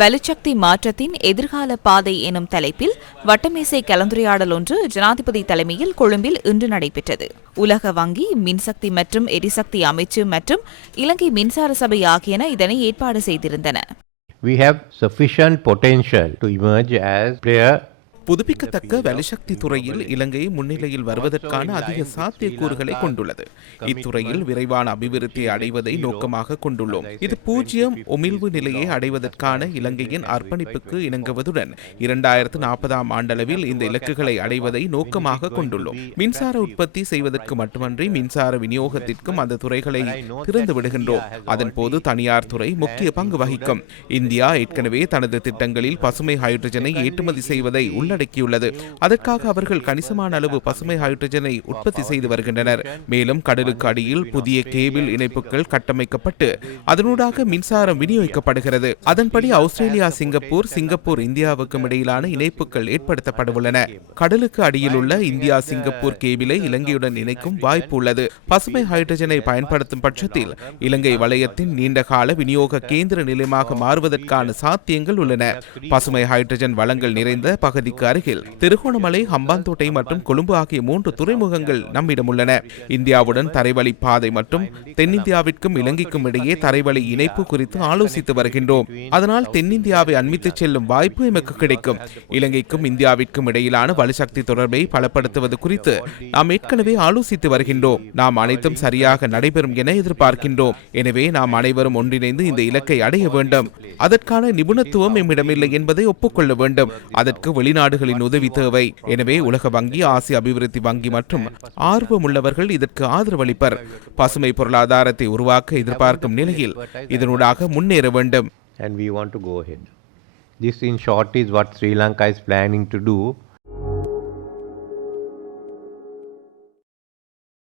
வலுச்சக்தி மாற்றத்தின் எதிர்கால பாதை எனும் தலைப்பில் வட்டமேசை கலந்துரையாடல் ஒன்று ஜனாதிபதி தலைமையில் கொழும்பில் இன்று நடைபெற்றது. உலக வங்கி மின்சக்தி மற்றும் எரிசக்தி அமைச்சு மற்றும் இலங்கை மின்சார சபை ஆகியன இதனை ஏற்பாடு செய்திருந்தன. We have sufficient potential to emerge as player புதுப்பிக்கத்தக்க வலிசக்தி துறையில் இலங்கை முன்னிலையில் வருவதற்கான அதிக சாத்தியக்கூறுகளை கொண்டுள்ளது. இத்துறையில் விரைவான அபிவிருத்தியை அடைவதை நோக்கமாக கொண்டுள்ளோம். இது பூஜ்ஜியம் உமிழ்வு நிலையை அடைவதற்கான இலங்கையின் அர்ப்பணிப்புக்கு இணங்குவதுடன் இரண்டாயிரத்து நாற்பதாம் ஆண்டளவில் இந்த இலக்குகளை அடைவதை நோக்கமாக கொண்டுள்ளோம். மின்சார உற்பத்தி செய்வதற்கு மட்டுமன்றி மின்சார விநியோகத்திற்கும் அந்த துறைகளை திறந்து விடுகின்றோம். அதன் போது தனியார் துறை முக்கிய பங்கு வகிக்கும். இந்தியா ஏற்கனவே தனது திட்டங்களில் பசுமை ஹைட்ரஜனை ஏற்றுமதி செய்வதை உள்ள உள்ளடக்கியுள்ளது. அதற்காக அவர்கள் கணிசமான அளவு பசுமை ஹைட்ரஜனை உற்பத்தி செய்து வருகின்றனர். மேலும் கடலுக்கு அடியில் புதிய கேபிள் இணைப்புகள் கட்டமைக்கப்பட்டு அதனூடாக மின்சாரம் விநியோகிக்கப்படுகிறது. அதன்படி ஆஸ்திரேலியா சிங்கப்பூர் சிங்கப்பூர் இந்தியாவுக்கும் இடையிலான இணைப்புகள் ஏற்படுத்தப்படவுள்ளன. கடலுக்கு அடியில் உள்ள இந்தியா சிங்கப்பூர் கேபிளை இலங்கையுடன் இணைக்கும் வாய்ப்பு உள்ளது. பசுமை ஹைட்ரஜனை பயன்படுத்தும் பட்சத்தில் இலங்கை வளையத்தின் நீண்டகால விநியோக கேந்திர நிலையமாக மாறுவதற்கான சாத்தியங்கள் உள்ளன. பசுமை ஹைட்ரஜன் வளங்கள் நிறைந்த பகுதிக்கு கடலுக்கு அருகில் திருகோணமலை ஹம்பாந்தோட்டை மற்றும் கொழும்பு ஆகிய மூன்று துறைமுகங்கள் நம்மிடம் உள்ளன. இந்தியாவுடன் தரைவழி பாதை மற்றும் தென்னிந்தியாவிற்கும் இலங்கைக்கும் இடையே தரைவழி இணைப்பு குறித்து ஆலோசித்து வருகின்றோம். அதனால் தென்னிந்தியாவை அண்மித்துச் செல்லும் வாய்ப்பு எமக்கு கிடைக்கும். இலங்கைக்கும் இந்தியாவிற்கும் இடையிலான வலுசக்தி தொடர்பை பலப்படுத்துவது குறித்து நாம் ஏற்கனவே ஆலோசித்து வருகின்றோம். நாம் அனைத்தும் சரியாக நடைபெறும் என எதிர்பார்க்கின்றோம். எனவே நாம் அனைவரும் ஒன்றிணைந்து இந்த இலக்கை அடைய வேண்டும். அதற்கான நிபுணத்துவம் எம்மிடமில்லை என்பதை ஒப்புக்கொள்ள வேண்டும். அதற்கு வெளிநாடு நாடுகளின் உதவி தேவை. எனவே உலக வங்கி ஆசிய அபிவிருத்தி வங்கி மற்றும் ஆர்வமுள்ளவர்கள் இதற்கு ஆதரவளிப்பர். பசுமை பொருளாதாரத்தை உருவாக்க எதிர்பார்க்கும் நிலையில் இதனூடாக முன்னேற வேண்டும். And we want to go ahead. This in short is what Sri Lanka is planning to do.